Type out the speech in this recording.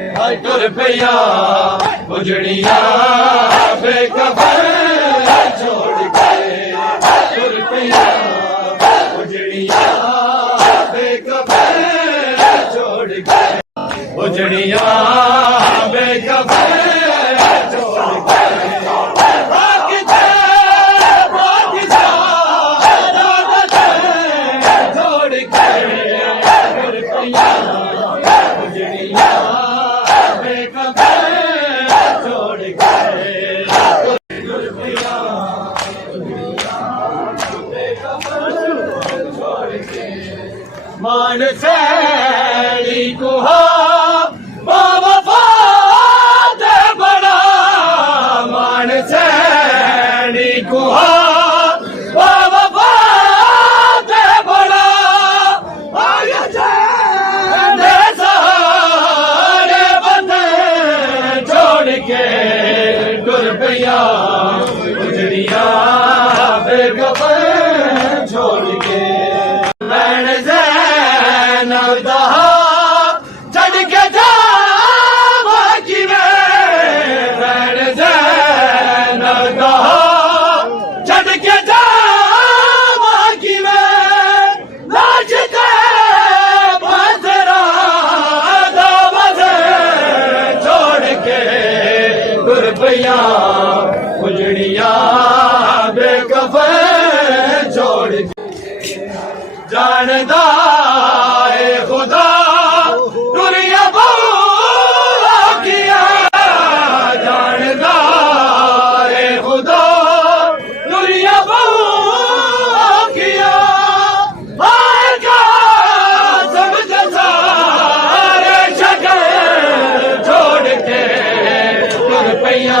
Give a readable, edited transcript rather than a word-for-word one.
तुर पिया उजड़िया बेकफर छोड़ के तुर पिया उजड़िया बेकफर छोड़ के उजड़िया बेकफर छोड़ के भाग जा छोड़ के तुर पिया उजड़िया मान सैली कुहा बाबा दे बड़ा मान सैली कुहा बाबा दे बड़ा आया दे सहारे बंदे छोड़ के टुर पिया उजड़िया बेकफर छोड़ के चढ़ के जावा कि बैठ चढ़ के जावा कि नाचते बजरा छोड़ के तुर पिया उजड़िया बेकफर छोड़ के जानदा है खुदा दुनिया बहु किया जानदा है खुदा दुनिया बहु किया आएगा समझ सारे शक्ल छोड़ के तुर पिया